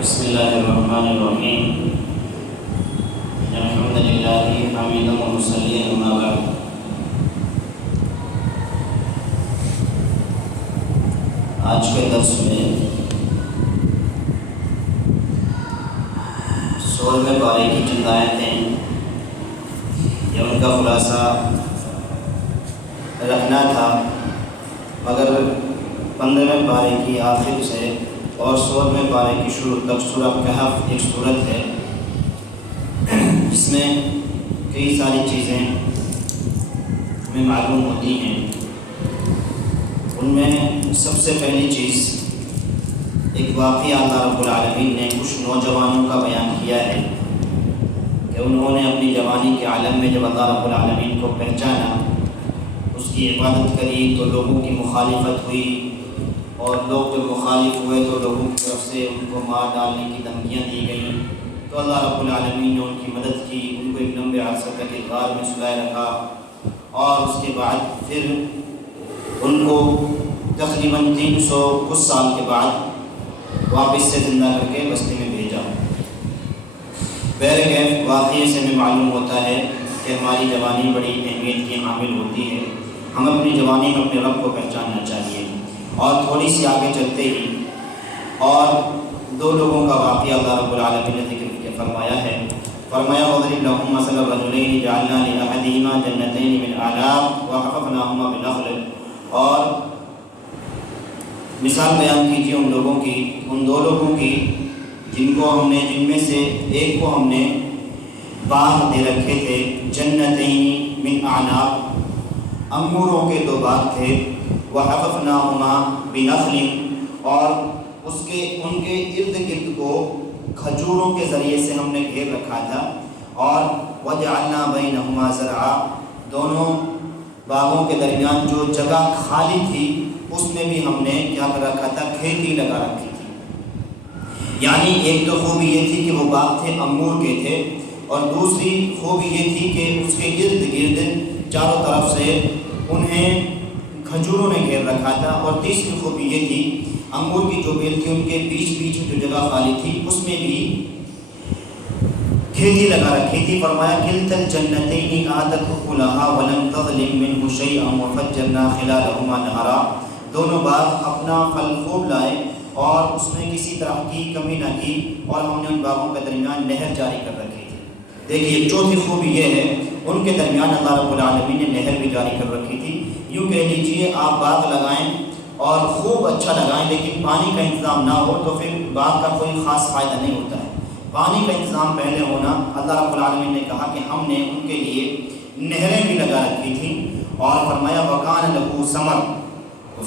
بسم اللہ الرحمن الرحیم الحمد للہ حامدا و مصلیا اما بعد۔ آج کے درس میں 16ویں پارے کی چند آیتیں یا ان کا خلاصہ رکھنا تھا، مگر 15ویں پارے کی آخر سے اور 16ویں پارے کی شروع تک سورہ کہف ایک صورت ہے جس میں کئی ساری چیزیں ہمیں معلوم ہوتی ہیں۔ ان میں سب سے پہلی چیز ایک واقعہ اللہ رب العالمین نے کچھ نوجوانوں کا بیان کیا ہے کہ انہوں نے اپنی جوانی کے عالم میں جب اللہ رب العالمین کو پہچانا، اس کی عبادت کری تو لوگوں کی مخالفت ہوئی، اور لوگ جب مخالف ہوئے تو لوگوں کی طرف سے ان کو مار ڈالنے کی دھمکیاں دی گئیں، تو اللہ رب العالمین نے ان کی مدد کی، ان کو ایک لمبے عرصے تک ایک غار میں سلائے رکھا، اور اس کے بعد پھر ان کو تقریباً 300 کچھ سال کے بعد واپس سے زندہ کر کے بستی میں بھیجا۔ بہرکیف واقعے سے ہمیں معلوم ہوتا ہے کہ ہماری جوانی بڑی اہمیت کی حامل ہوتی ہے، ہم اپنی جوانی میں اپنے رب کو پہچاننا چاہیے۔ اور تھوڑی سی آگے چلتے ہی اور دو لوگوں کا واقعہ اللہ رب العالمین نے ذکر کے فرمایا ہے۔ فرمایا وَضْرِبْ لَهُم مَثَلَ الرَّجُلَيْنِ جَعَلْنَا لِأَحَدِهِمَا جَنَّتَيْنِ مِنْ أَعْنَابٍ وَحَفَفْنَاهُمَا بِنَخْلٍ، اور مثال بیان کیجیے ان لوگوں کی، ان دو لوگوں کی جن میں سے ایک کو ہم نے باغ دے رکھے تھے، جنتین من اعناب، انگوروں کے دو باغ تھے، وَحَفَفْنَاهُمَا بِنَخْلٍ، اور ان کے ارد گرد کو کھجوروں کے ذریعے سے ہم نے گھیر رکھا تھا، اور وَجَعَلْنَا بَيْنَهُمَا زَرْعًا، دونوں باغوں کے درمیان جو جگہ خالی تھی اس میں بھی ہم نے کیا کر رکھا تھا، کھیتی لگا رکھی تھی۔ یعنی ایک تو خوبی یہ تھی کہ وہ باغ تھے انگور کے تھے، اور دوسری خوبی یہ تھی کہ اس کے ارد گرد چاروں طرف سے انہیں کھجوروں نے گھیر رکھا تھا، اور تیسری خوبی یہ تھی انگور کی جو بیل تھی ان کے بیچ جو جگہ خالی تھی اس میں بھی کھیتی لگا رکھی تھی۔ فرمایا کلتا الجنتین آتت اکلہا ولم تظلم منہ شیئا وفجرنا خلالہما نہرا، دونوں باغ اپنا پھل خوب لائے اور اس میں کسی طرح کی کمی نہ کی، اور ہم نے ان باغوں کے درمیان نہر جاری کر رکھی تھی۔ دیکھیے چوتھی خوبی یہ ہے ان کے درمیان اللہ رب العالمین نے نہر بھی جاری کر رکھی تھی۔ یوں کہہ لیجیے آپ باغ لگائیں اور خوب اچھا لگائیں، لیکن پانی کا انتظام نہ ہو تو پھر باغ کا کوئی خاص فائدہ نہیں ہوتا ہے۔ پانی کا انتظام پہلے ہونا، اللہ رب العالمین نے کہا کہ ہم نے ان کے لیے نہریں بھی لگا رکھی تھیں، اور فرمایا وَكَانَ لَهُ ثَمَرٌ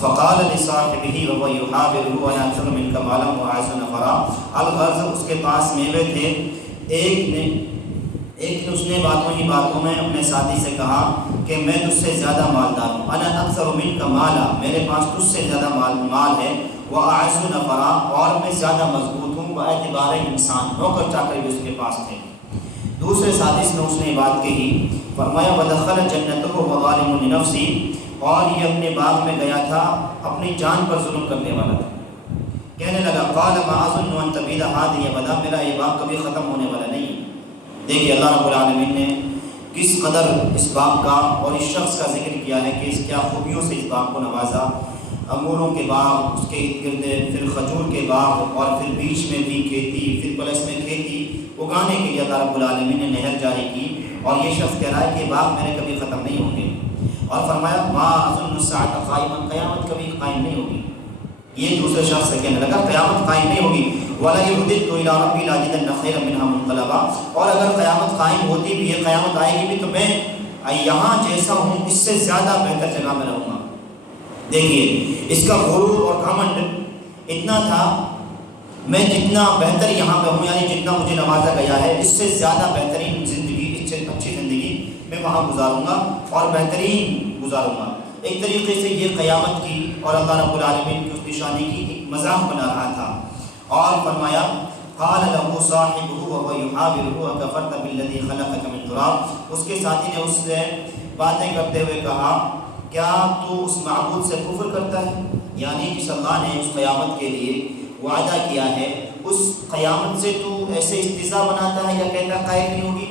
فَقَالَ لِصَاحِبِهِ وَهُوَ يُحَاوِرُهُ أَنَا أَكْثَرُ مِنكَ مَالًا وَأَعَزُّ نَفَرًا، الغرض اس کے پاس میوے تھے، ایک نے اس نے باتوں میں اپنے ساتھی سے کہا کہ میں تجھ سے زیادہ مالدار ہوں، انا اکثر منک مالا، میرے پاس تجھ سے زیادہ مال ہے، واعز نفرا، اور میں زیادہ مضبوط ہوں، باعتبار انسان، نوکر چاکر بھی اس کے پاس تھے۔ دوسرے ساتھی سے اس نے بات کہی، فرمایا ودخل جنتہ وظالم لنفسی، اور یہ اپنے باغ میں گیا تھا اپنی جان پر ظلم کرنے والا تھا، کہنے لگا قال ما اظن ان تبید هذه ابدا، میرا یہ باغ کبھی ختم ہونے والا نہیں ہے۔ دیکھیے اللہ رب العالمین نے کس قدر اس باغ کا اور اس شخص کا ذکر کیا ہے کہ اس کیا خوبیوں سے اس باغ کو نوازا۔ انگوروں کے باغ، اس کے ارد گرد پھر کھجور کے باغ، اور پھر بیچ میں بھی کھیتی، پھر پلس میں کھیتی اگانے کے لیے اللہ رب العالمین نے نہر جاری کی، اور یہ شخص کہہ رہا ہے کہ باغ میرے کبھی ختم نہیں ہوں گے، اور فرمایا ما اظن الساعة قائما، قیامت کبھی قائم نہیں ہوگی۔ یہ دوسرے شخص سے کہنے لگا قیامت قائم نہیں ہوگی، وَلَئِنْ رُدِدتُّ إِلَىٰ رَبِّي لَأَجِدَنَّ خَيْرًا مِنْهَا مُنقَلَبًا، اور اگر قیامت قائم ہوتی بھی ہے، قیامت آئے گی بھی، تو میں یہاں جیسا ہوں اس سے زیادہ بہتر جگہ میں رہوں گا۔ دیکھیے اس کا غرور اور گھمنڈ اتنا تھا، میں جتنا بہتر یہاں پہ ہوں، یعنی جتنا مجھے نوازا گیا ہے اس سے زیادہ بہترین زندگی، اس سے اچھی زندگی میں وہاں گزاروں گا اور بہترین گزاروں گا۔ ایک طریقے سے یہ قیامت کی اور اللہ رب العالمین کی اس نشانی کی ایک مذاق بنا رہا تھا، اور فرمایا قال له صاحبه وهو يحاوره أكفرت بالذي خلقك من تراب، اس کے ساتھی نے اس سے باتیں کرتے ہوئے کہا کیا تو اس معبود سے کفر کرتا ہے، یعنی جس اللہ نے اس قیامت کے لیے وعدہ کیا ہے اس قیامت سے تو ایسے استضاء بناتا ہے یا کہتا ہے قائم نہیں ہوگی؟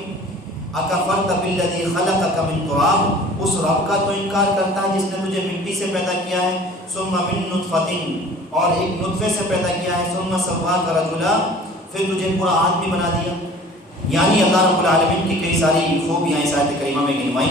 اکفرت بالذی خلقک من تراب، اس رب کا تو انکار کرتا ہے جس نے تجھے مٹی سے پیدا کیا ہے، ثم من نطفۃ، اور ایک نطفے سے پیدا کیا ہے، ثم سواک رجلا، پھر تجھے پورا آدمی بنا دیا۔ یعنی اللہ رب العالمین کی کئی ساری خوبیاں اس آیت کریمہ میں گنوائیں۔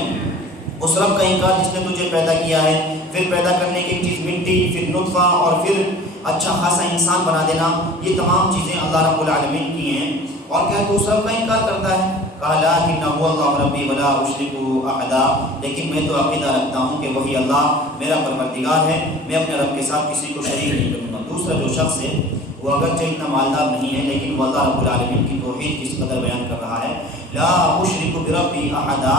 اس رب کا انکار جس نے تجھے پیدا کیا ہے، پھر پیدا کرنے کی ایک چیز مٹی، پھر نطفہ، اور پھر اچھا خاصا انسان بنا دینا، یہ تمام چیزیں اللہ رب العالمین کی ہیں، اور کیا تو اس رب کا انکار کرتا ہے؟ قال لكن هو الله ربي ولا اشرك احدا، لیکن میں تو عقیدہ رکھتا ہوں کہ وہی اللہ میرا پروردگار ہے، میں اپنے رب کے ساتھ کسی کو شریک نہیں کروں گا۔ دوسرا جو شخص ہے وہ اگرچہ اتنا مالدار نہیں ہے لیکن وہ اللہ رب العالمین کی توحید کس قدر بیان کر رہا ہے، لا اشرک بربی احدا،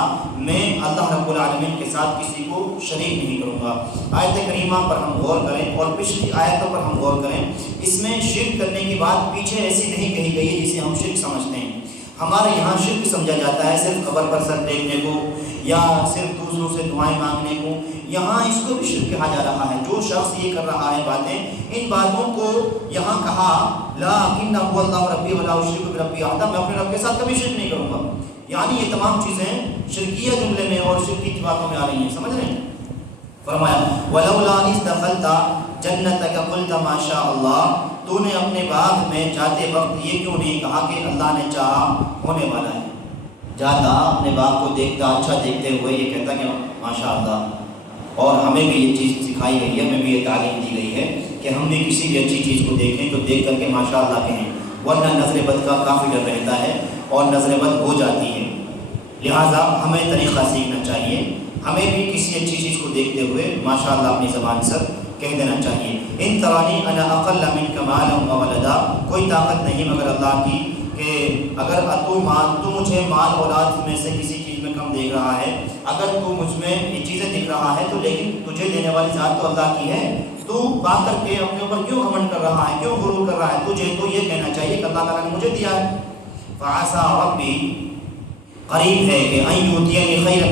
میں اللہ رب العالمین کے ساتھ کسی کو شریک نہیں کروں گا۔ آیت کریمہ پر ہم غور کریں اور پچھلی آیتوں پر ہم غور کریں، اس میں شرک کرنے کی بات پیچھے ایسی نہیں کہی گئی ہے جسے ہم شرک سمجھتے ہیں۔ ہمارے یہاں شرک سمجھا جاتا ہے صرف قبر پر سر ٹیکنے کو یا صرف دوسروں سے دعائیں مانگنے کو، یہاں اس کو بھی شرک کہا جا رہا ہے۔ جو شخص یہ کر رہا ہے باتیں، ان باتوں کو یہاں کہا لکن هو اللہ ربی ولا اشرک بربی احدا، میں اپنے رب کے ساتھ کبھی شرک نہیں کروں گا۔ یعنی یہ تمام چیزیں شرکیہ جملے میں اور شرکی باتوں میں آ رہی ہیں، سمجھ رہے ہیں؟ فرمایا ولولا اذ دخلت جنتک قلت ما شاء اللہ، تو نے اپنے باغ میں جاتے وقت یہ کیوں نہیں کہا کہ اللہ نے چاہا ہونے والا ہے؟ جاتا اپنے باغ کو دیکھتا، اچھا دیکھتے ہوئے یہ کہتا کہ ماشاء اللہ، اور ہمیں بھی یہ چیز سکھائی گئی ہے، ہمیں بھی یہ تعلیم دی گئی ہے کہ ہم بھی کسی بھی اچھی چیز کو دیکھیں تو دیکھ کر کے ماشاء اللہ کہیں، ورنہ نظر بد کا کافی ڈر رہتا ہے اور نظر بد ہو جاتی ہے۔ لہٰذا ہمیں طریقہ سیکھنا چاہیے، ہمیں بھی کسی اچھی چیز کو دیکھتے ہوئے ماشاء اللہ اپنی زبان سے کہہ دینا چاہیے۔ ان ترانی انا اقل منک مالا و ولدا، کوئی طاقت نہیں مگر اللہ کی کہ اگر تو مجھے مال اولاد میں سے کسی چیز میں کم دیکھ رہا ہے، اگر تو مجھ میں یہ چیزیں دکھ رہا ہے تو لیکن تجھے دینے والی ذات تو اللہ کی ہے، تو پا کر کے اپنے اوپر کیوں گھمنڈ کر رہا ہے، کیوں غرور کر رہا ہے؟ تجھے تو یہ کہنا چاہیے کہ اللہ تعالیٰ نے مجھے دیا ہے۔ فعسى ربی، قریب ہے کہ ان یؤتینی خیرا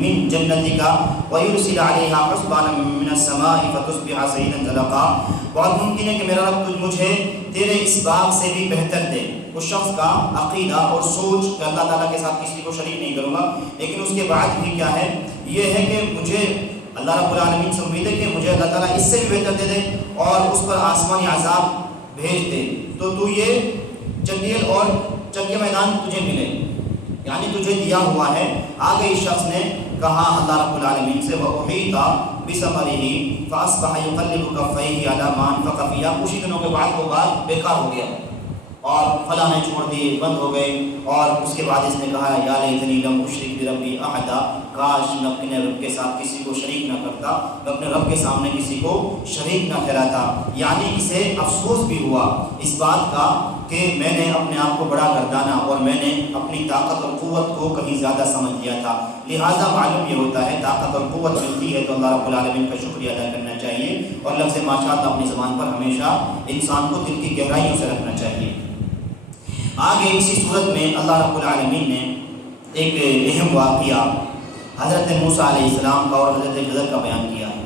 من جنتک ویرسل علیہا حسبانا من السماء فتصبح صعیدا زلقا، بہت ممکن ہے کہ میرا رب مجھے تیرے اس باغ سے بھی بہتر دے۔ اس شخص کا عقیدہ اور سوچ کہ اللہ تعالیٰ کے ساتھ کسی کو شریک نہیں کروں گا، لیکن اس کے بعد بھی کیا ہے، یہ ہے کہ مجھے اللہ رب العالمین سے امید ہے کہ مجھے اللہ تعالیٰ اس سے بھی بہتر دے دے اور اس پر آسمانی عذاب بھیج دے، تو یہ چنگیل اور چنگے میدان تجھے ملے، یعنی تجھے دیا ہوا ہے۔ آگے اس شخص نے کہا اللہ رب العالمین سے وَأُحِيطَ بِثَمَرِهِ فَأَصْبَحَ يُقَلِّبُ كَفَّيْهِ عَلَى مَا أَنفَقَ فِيهَا، کچھ ہی دنوں کے بعد وہ بات بیکار ہو گیا اور فلاں چھوڑ دیے، بند ہو گئے، اور اس کے بعد اس نے کہا یا لیتنی لم اشرک بربی احدا، کاش میں اپنے رب کے ساتھ کسی کو شریک نہ کرتا، میں اپنے رب کے سامنے کسی کو شریک نہ ٹھہراتا۔ یعنی اسے افسوس بھی ہوا اس بات کا کہ میں نے اپنے آپ کو بڑا گردانا اور میں نے اپنی طاقت اور قوت کو کہیں زیادہ سمجھ لیا تھا۔ لہٰذا معلوم یہ ہوتا ہے طاقت اور قوت ملتی ہے تو اللہ رب العالمین کا شکریہ ادا کرنا چاہیے، اور لفظ ماشاءاللہ اپنی زبان پر ہمیشہ انسان کو دل کی گہرائیوں سے رکھنا چاہیے۔ آگے اسی صورت میں اللہ رب العالمین نے ایک اہم واقعہ حضرت موسیٰ علیہ السلام کا اور حضرت خضر کا بیان کیا ہے۔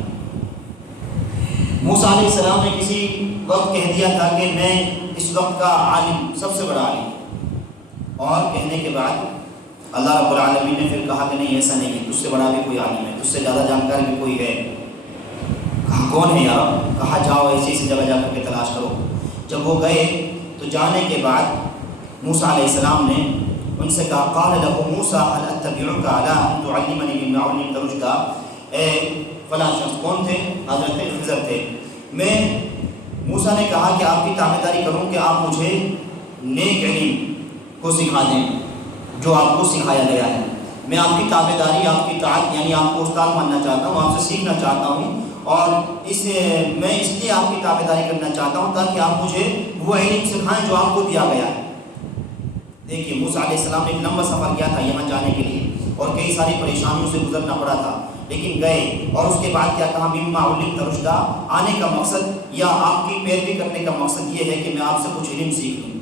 موسیٰ علیہ السلام نے کسی وقت کہہ دیا تھا کہ میں اس وقت کا عالم، سب سے بڑا عالم، اور کہنے کے بعد اللہ رب العالمین نے پھر کہا کہ نہیں ایسا نہیں ہے، تجھ سے بڑا بھی کوئی عالم ہے، تجھ سے زیادہ جانکار بھی کوئی ہے۔ کہا کون ہے یا رب؟ کہا جاؤ ایسی جگہ جا کر کے تلاش کرو۔ جب وہ گئے تو جانے کے بعد موسیٰ علیہ السلام نے ان سے کہا قال له موسیٰ هل اتبعک علی ان تعلمنی مما علمت رشدا، اے فلاں شخص، کون تھے؟ حضرت خضر تھے۔ میں موسیٰ نے کہا کہ آپ کی تابعداری کروں کہ آپ مجھے نیک علم کو سکھا دیں جو آپ کو سکھایا گیا ہے۔ میں آپ کی تابعداری، آپ کی اطاعت، یعنی آپ کو استاد ماننا چاہتا ہوں، آپ سے سیکھنا چاہتا ہوں، اور میں اس لیے آپ کی تابعداری کرنا چاہتا ہوں تاکہ آپ مجھے وہ علم سکھائیں جو آپ کو دیا گیا ہے۔ دیکھیے موسیٰ علیہ السلام نے ایک لمبا سفر کیا تھا یہاں جانے کے لیے اور کئی ساری پریشانیوں سے گزرنا پڑا تھا، لیکن گئے، اور اس کے بعد کیا کہا مما علمت رشدا، آنے کا مقصد یا آپ کی پیروی کرنے کا مقصد یہ ہے کہ میں آپ سے کچھ علم سیکھ لوں۔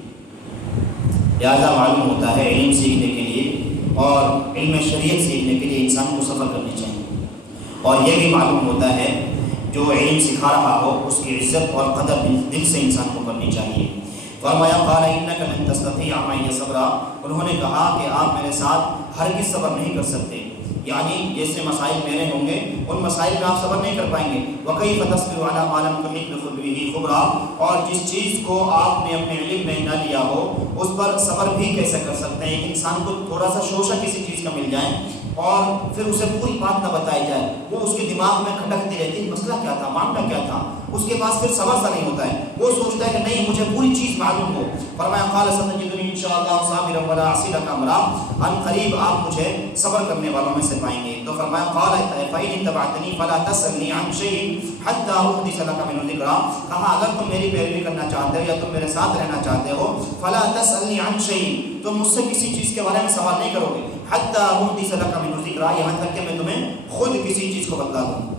لہٰذا معلوم ہوتا ہے علم سیکھنے کے لیے اور علم شریعت سیکھنے کے لیے انسان کو سفر کرنی چاہیے، اور یہ بھی معلوم ہوتا ہے جو علم سکھا رہا ہو اس کی عزت اور قدر دل سے انسان کو کرنی چاہیے۔ فرمایا قال انک لن تستطیع معی صبرا، انہوں نے کہا کہ آپ میرے ساتھ ہرگز صبر نہیں کر سکتے، یعنی جیسے مسائل میرے ہوں گے ان مسائل میں آپ صبر نہیں کر پائیں گے۔ وکیف تصبر علی ما لم تحط بخبره خبرا، اور جس چیز کو آپ نے اپنے علم میں نہ لیا ہو اس پر صبر بھی کیسے کر سکتے ہیں؟ ایک انسان کو تھوڑا سا شوشہ کسی چیز کا مل جائے اور پھر اسے پوری بات نہ بتائی جائے، وہ اس کے دماغ میں کھٹکتی رہتی ہے مسئلہ کیا تھا، معاملہ کیا تھا، اس کے پاس پھر صبر سا نہیں ہوتا ہے، وہ سوچتا ہے کہ نہیں مجھے پوری چیز معلوم ہو۔ فرمایا قال ستجدنی انشاءاللہ صابرا ولا اعصی لک امرا، ان قریب آپ مجھے صبر کرنے والوں میں سے پائیں گے۔ تو فرمایا قال فإن اتبعتنی فلا تسألنی عن شیء حتى احدث لک منه ذکرا، کہا اگر تم میری پیروی کرنا چاہتے ہو یا تم میرے ساتھ رہنا چاہتے ہو فلا تسألنی عن شیء، تم مجھ سے کسی چیز کے بارے میں سوال نہیں کرو گے، حتی احدث لک منه ذکرا، یہاں تک کہ میں تمہیں خود کسی چیز کو بتلا دوں۔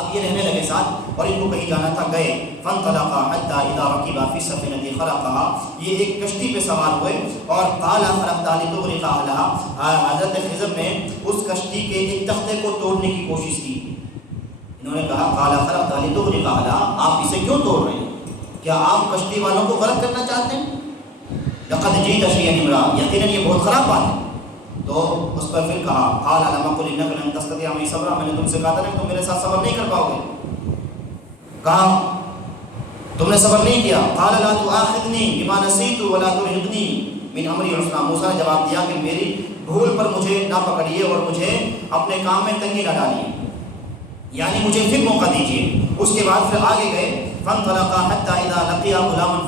اب یہ رہنے لگے ساتھ اور ان کو کہیں جانا تھا، گئے۔ فانطلقا حتی اذا رکبا فی السفینۃ خرقها، یہ ایک کشتی پہ سوار ہوئے اور قال خرقتها لتغرق اهلها، حضرت خضر نے اس کشتی کے ایک تختے کو توڑنے کی کوشش کی۔ انہوں نے کہا قال خرقتها لتغرق اهلها، آپ اسے کیوں توڑ رہے ہیں؟ کیا آپ کشتی والوں کو غرق کرنا چاہتے ہیں؟ لقد جئت شیئا امرا، یقیناً یہ بہت خراب بات ہے۔ تو اس پر پھر کہا قال الم اقل انک لن تستطيع معي صبرا، میں نے تم سے کہا تھا کہ تم میرے ساتھ صبر نہیں کر پاؤ گے، کہا تم نے صبر نہیں کیا۔ قال لا تؤاخذني بما نسيت ولا ترهقني من امری عسرا، موسیٰ نے جواب دیا کہ میری بھول پر مجھے نہ پکڑیے اور مجھے اپنے کام میں تنگی نہ ڈالیے، یعنی مجھے پھر موقع دیجیے۔ اس کے بعد پھر آگے گئے، فانطلقا حتى اذا لقيا غلاما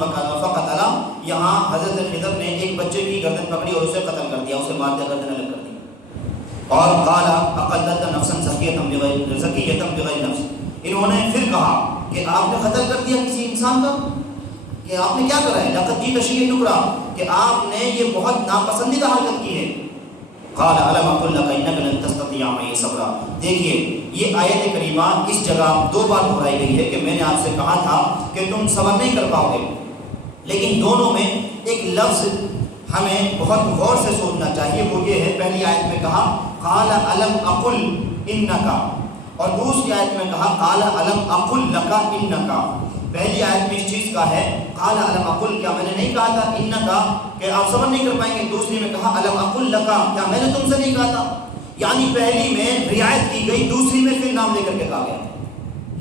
فقتلا، یہاں حضرت خضر نے ایک بچے کی گردن پکڑی اور اسے قتل کر دیا، اسے مار دیا، گردن الگ کر دی۔ اور قال اقتلت نفسا زکیۃ بغیر نفس، انہوں نے پھر کہا کہ آپ نے قتل کر دیا کسی انسان کا، کہ آپ نے کیا کرا ہے؟ لقد جئت شیئا نکرا، کہ آپ نے یہ بہت ناپسندیدہ حرکت کی ہے۔ قال الم اقل لك انك لن تستطيع معي صبرا، دیکھیے یہ آیت کریمہ اس جگہ دو بار دہرائی گئی ہے کہ میں نے آپ سے کہا تھا کہ تم صبر نہیں کر پاؤ گے، لیکن دونوں میں ایک لفظ ہمیں بہت غور سے سوچنا چاہیے، وہ یہ ہے پہلی آیت میں کہا قال الم اقل انک، اور دوسری آیت میں کہا قال الم اقل لك انک۔ پہلی آیت میں اس چیز کا ہے قال الم اقل، کیا میں نے نہیں کہا تھا، انک کہ آپ صبر نہیں کر پائیں گے، دوسری میں کہا الم اقل لك، کیا میں نے تم سے نہیں کہا تھا، یعنی پہلی میں رعایت کی گئی، دوسری میں پھر نام لے کر کے کہا گیا۔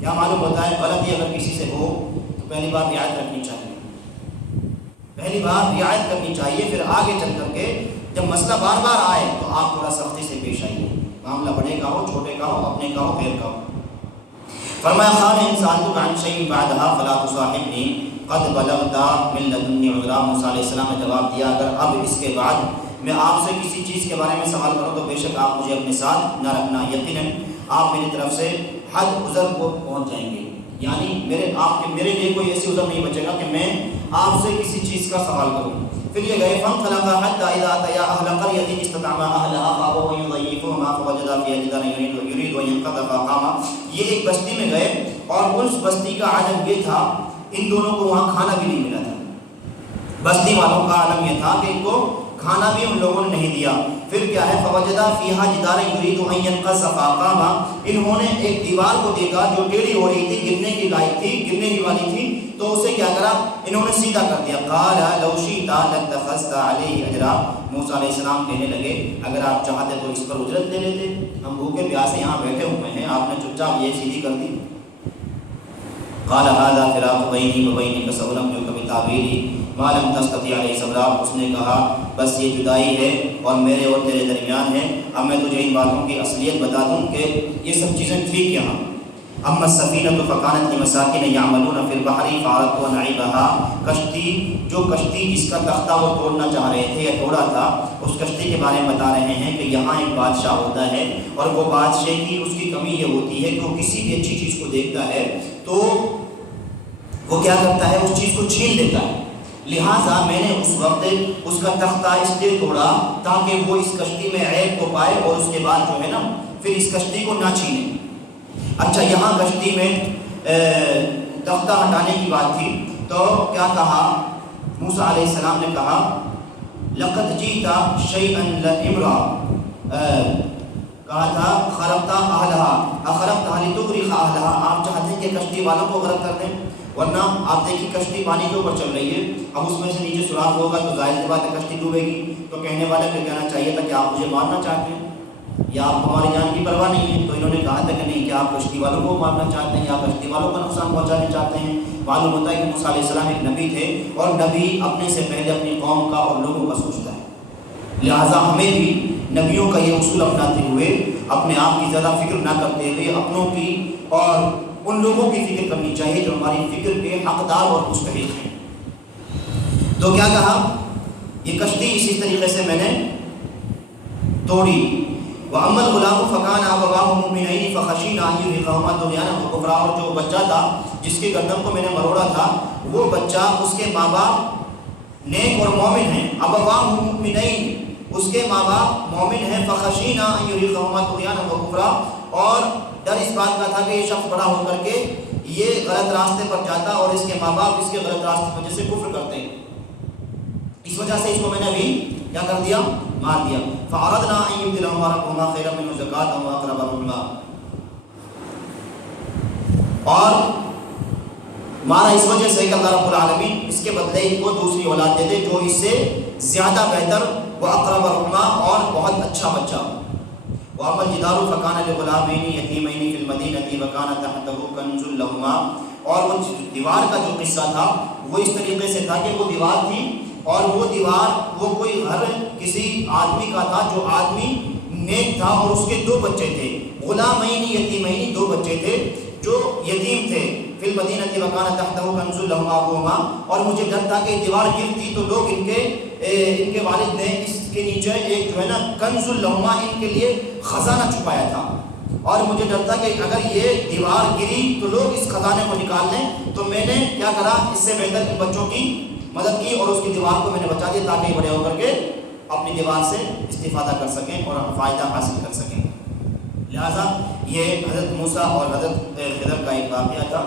کیا معلوم ہوتا ہے غلطی اگر کسی سے ہو تو پہلی بار رعایت رکھنی چاہیے، پہلی بار رعایت کرنی چاہیے، پھر آگے چل کر کے جب مسئلہ بار بار آئے تو آپ تھوڑا سختی سے پیش آئیے، معاملہ بڑے کا ہو چھوٹے کا ہو اپنے کا ہو غیر کا ہو۔ فرمایا قال ان سألتك عن شيء بعدها فلا تصاحبني قد بلغت من لدني عذرا، موسیٰ علیہ السلام نے جواب دیا اگر اب اس کے بعد میں آپ سے کسی چیز کے بارے میں سوال کروں تو بے شک آپ مجھے اپنے ساتھ نہ رکھنا، یقیناً آپ میری طرف سے حد عذر کو پہنچ جائیں گے، یعنی میرے لیے کوئی ایسی عذر نہیں بچے گا کہ میں آپ سے کسی چیز کا سوال کروں۔ پھر یہ گئے فانطلقا حتى اذا اتيا اهل قرية استطعما اهلها فابوا ان يضيفوهما فوجدا فيها جدارا يريد ان ينقض فقاما، یہ ایک بستی میں گئے اور اس بستی کا عالم یہ تھا ان دونوں کو وہاں کھانا بھی نہیں ملا تھا، بستی والوں کا عالم یہ تھا کہ ان کو کھانا بھی ان لوگوں نے نہیں دیا۔ پھر کیا ہے فوجدا فیہا جدارا یرید ان ينقض فقاما، انہوں نے ایک دیوار کو دیکھا جو ٹیڑھی ہو رہی تھی، گرنے کی لائق تھی، گرنے کی والی تھی، تو اسے کیا کرا انہوں نے سیدھا کر دیا۔ قال لو شئت لاتخذت علیہ اجرا، موسیٰ علیہ السلام کہنے لگے اگر آپ چاہتے تو اس پر اجرت لے لیتے، ہم بھوکے پیاسے یہاں بیٹھے ہوئے ہیں، آپ نے چپ چاپ یہ سیدھی کر دی۔ قال هذا فراق بینی وبینک سأنبئک بتأویلہ ما لم تستطع علیہ صبرا، اس نے کہا بس یہ جدائی ہے اور میرے اور تیرے درمیان ہے، اب میں تجھے ان باتوں کی اصلیت بتا دوں کہ یہ سب چیزیں ٹھیک یہاں۔ اما السفینۃ فکانت لمساکین یعملون فی البحر فاردت ان اعیبها، کشتی جو کشتی جس کا تختہ وہ توڑنا چاہ رہے تھے یا توڑا تھا، اس کشتی کے بارے میں بتا رہے ہیں کہ یہاں ایک بادشاہ ہوتا ہے اور وہ بادشاہ کی اس کی کمی یہ ہوتی ہے کہ وہ کسی بھی اچھی چیز کو دیکھتا ہے تو وہ کیا کرتا ہے اس چیز کو چھین لیتا ہے، لہٰذا میں نے اس وقت اس کا تختہ اس لیے توڑا تاکہ وہ اس کشتی میں عیب کو پائے اور اس کے بعد جو ہے نا پھر اس کشتی کو نہ چھینے۔ اچھا یہاں کشتی میں تختہ ہٹانے کی بات تھی تو کیا کہا موسیٰ علیہ السلام نے کہا لقد جئت شیئا امرا، کہا تھا خرقتا اہلہا اخرقتہا لتغرق اہلہا، آپ چاہتے ہیں کہ کشتی والوں کو غرق کر دیں، ورنہ آپ دیکھیں کشتی پانی کے اوپر چل رہی ہے، اب اس میں سے نیچے سوراخ ہوگا تو ظاہر سی بات ہے کشتی ڈوبے گی، تو کہنے والے کو کہنا چاہیے تھا کہ آپ مجھے مارنا چاہتے ہیں یا آپ ہماری جان کی پرواہ نہیں ہے، تو انہوں نے کہا تھا کہ نہیں، کہ آپ کشتی والوں کو مارنا چاہتے ہیں یا کشتی والوں کو نقصان پہنچانے چاہتے ہیں۔ معلوم ہوتا ہے کہ موسیٰ علیہ السلام ایک نبی تھے، اور نبی اپنے سے پہلے اپنی قوم کا اور لوگوں کا سوچتا ہے، لہٰذا ہمیں بھی نبیوں کا یہ اصول اپناتے ہوئے اپنے آپ کی زیادہ فکر نہ کرتے ہوئے اپنوں کی اور ان لوگوں کی فکر کرنی چاہیے جو ہماری فکر کے حقدار اور مستحق ہیں۔ تو کیا کہا، یہ کشتی اسی طریقے سے میں نے توڑی۔ وَأَمَّا الْغُلَامُ فَكَانَ أَبَوَاهُ مُؤْمِنَيْنِ فَخَشِينَا أَن يُرْهِقَهُمَا طُغْيَانًا وَكُفْرًا، اور جو بچہ تھا جس کے گردن کو میں نے مروڑا تھا، وہ بچہ، اس کے ماں باپ نیک اور مومن ہیں، أَبَوَاهُ مُؤْمِنَيْنِ، اس کے ماں باپ مومن ہیں، فَخَشِينَا أَن يُرْهِقَهُمَا طُغْيَانًا وَكُفْرًا، اور ڈر اس بات کا تھا کہ یہ شخص بڑا ہو کر کے یہ غلط راستے پر جاتا اور اس کے ماں باپ اس کے غلط راستے پر جیسے کفر کرتے ہیں، اس وجہ سے اس کو میں نے ابھی کیا کر دیا، مار دیا۔ فَأَرَدْنَا أَن يُبْدِلَهُمَا رَبُّهُمَا خَيْرًا مِنْهُ زَكَاةً وَأَقْرَبَ رُحْمًا، اور مارا اس وجہ سے کہ اللہ رب العالمین اس کے بدلے ان کو دوسری اولاد دے دے جو اس سے زیادہ بہتر وَأَقْرَبَ رُحْمًا، اور بہت اچھا بچہ۔ وَأَمَّا الْجِدَارُ فَكَانَ لِغُلَامَيْنِ يَتِيمَيْنِ فِي الْمَدِينَةِ وَكَانَ تَحْتَهُ كَنْزٌ لَهُمَا، اور وہ دیوار کا جو قصہ تھا وہ اس طریقے سے تھا کہ وہ دیوار تھی، اور وہ دیوار وہ کوئی گھر کسی آدمی کا تھا جو آدمی نیک تھا، اور اس کے دو بچے تھے، غلامین یتیمین، دو بچے تھے جو یتیم تھے، فی المدینۃ وکان تحتہ کنز لہما ابوہما، اور مجھے ڈر تھا کہ دیوار گرتی تو لوگ ان کے والد نے اس کے نیچے ایک جو ہے نا کنز لہما، ان کے لیے خزانہ چھپایا تھا، اور مجھے ڈر تھا کہ اگر یہ دیوار گری تو لوگ اس خزانے کو نکال لیں، تو میں نے کیا کرا، اس سے بہتر ان بچوں کی مدد کی اور اس کی دیوار کو میں نے بچا دیا تاکہ یہ بڑے ہو کر کے اپنی دیوار سے استفادہ کر سکیں اور فائدہ حاصل کر سکیں۔ لہٰذا یہ حضرت موسیٰ اور حضرت خضر کا ایک واقعہ تھا،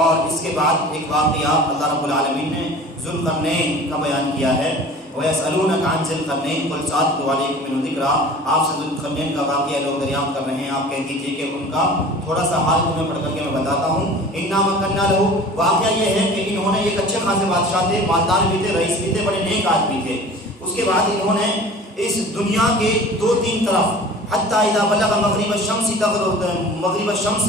اور اس کے بعد ایک واقعہ اللہ رب العالمین نے ذوالقرنین کا بیان کیا ہے۔ وَيَسْأَلُونَكَ عَنْ ذِي الْقَرْنَيْنِ قُلْ سَأَتْلُو عَلَيْكُم مِّنْهُ ذِكْرًا، آپ سے ذوالقرنین کا واقعہ لوگ دریافت کر رہے ہیں، آپ کہہ دیجیے کہ ان کا تھوڑا سا حال تمہیں پڑھ کر کے میں بتاتا ہوں۔ اِنَّا مَكَّنَّا لَهُ، واقعہ یہ ہے کہ انہوں نے ایک اچھے خاصے بادشاہ تھے، مالدار بھی تھے، رئیس بھی تھے، بڑے نیک آدمی تھے۔ اس کے بعد انہوں نے اس دنیا کے دو تین طرف حتیٰ اذا بلغ مغرب الشمس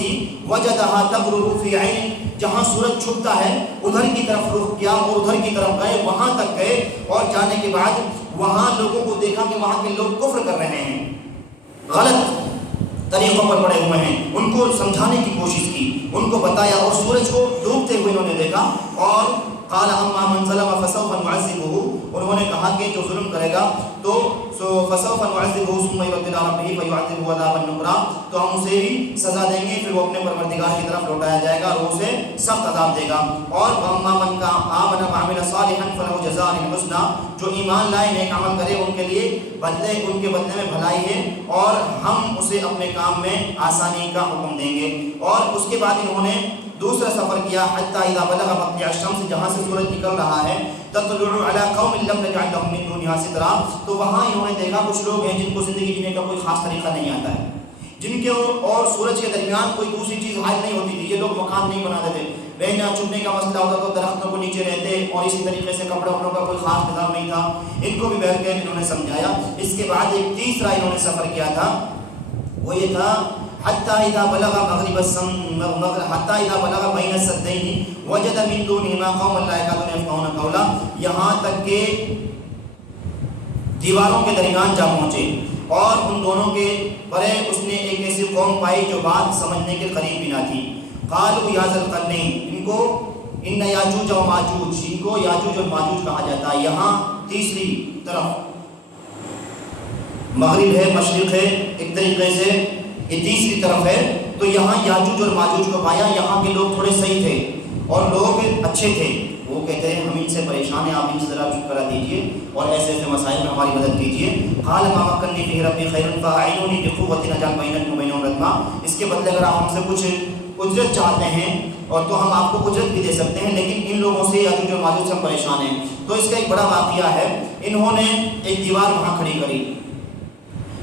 وجدها تغرب في عین، جہاں سورج چھپتا ہے ادھر کی طرف رخ کیا اور ادھر کی طرف گئے، وہاں تک گئے، اور جانے کے بعد وہاں لوگوں کو دیکھا کہ وہاں کے لوگ کفر کر رہے ہیں، غلط طریقوں پر پڑے ہوئے ہیں، ان کو سمجھانے کی کوشش کی، ان کو بتایا، اور سورج کو ڈوبتے ہوئے انہوں نے دیکھا، اور قال اما من ظلم فسوف نعذبه، انہوں نے کہا کہ جو ظلم کرے گا تو فسوف نعذبه ثم يرد الى ربه فيعذبه عذابا نكرا، تو ہم اسے بھی سزا دیں گے، پھر وہ اپنے پروردگار کی طرف لوٹایا جائے گا اور اسے سخت عذاب دے گا۔ اور واما من آمن وعمل صالحا فله جزاء الحسنى، جو ایمان لائے نیک عمل کرے ان کے لیے بدلے، ان کے بدلے میں بھلائی ہے، اور ہم اسے اپنے کام میں آسانی کا حکم دیں گے۔ اور اس کے بعد انہوں نے دوسرا سفر کیا حتیٰ اذا بلغ مطلع الشمس، جہاں سے سورج نکل رہا ہے، تطلع علی قوم لم نجعل لهم من دونها سترا، تو وہاں انہوں نے دیکھا کچھ لوگ ہیں جن کو زندگی جینے کا کوئی خاص طریقہ نہیں آتا ہے، جن کے اور سورج کے درمیان کوئی دوسری چیز حائل نہیں ہوتی تھی، یہ لوگ مکان نہیں بناتے تھے، رہنا چھپنے کا مسئلہ ہوتا تو درختوں کو نیچے رہتے، اور اسی طریقے سے کپڑے وپڑوں کا کوئی خاص نظام نہیں تھا، ان کو بھی بیٹھ کے انہوں نے سمجھایا۔ اس کے بعد ایک تیسرا انہوں نے سفر کیا تھا، وہ یہ تھا حتیٰ اذا بلغ حتیٰ اذا بلغ بین السدین وجد من دونہما قوما لا یکادون یفقہون قولا، یہاں تک کہ دیواروں کے درمیان جا پہنچے، اور ان دونوں کے پرے اس نے ایک ایسی قوم پائی جو بات سمجھنے کے قریب بھی نہ تھی۔ قالوا یا ذا القرنین، ان کو ان یاجوج و ماجوج، ان کو یاجوج اور ماجوج کہا جاتا ہے۔ یہاں تیسری طرف مغرب ہے، مشرق ہے، ایک طریقے سے یہ تیسری طرف ہے، تو یہاں یاجوج اور ماجوج کو پایا۔ یہاں کے لوگ تھوڑے صحیح تھے اور لوگ اچھے تھے، وہ کہتے ہیں ہم ان سے پریشان ہیں، آپ ان سے ذرا چپ کرا دیجیے اور ایسے ایسے مسائل میں ہماری مدد کیجیے۔ قال ما مكنني فيه ربي خير فاعينوني بقوة نجعل بينكم وبينهم ردما، اس کے بدلے اگر آپ ہم سے کچھ اجرت چاہتے ہیں اور تو ہم آپ کو اجرت بھی دے سکتے ہیں، لیکن ان لوگوں سے یاجوج اور ماجوج سے ہم پریشان ہیں۔ تو اس کا ایک بڑا واقعہ ہے، انہوں نے ایک دیوار وہاں کھڑی کری،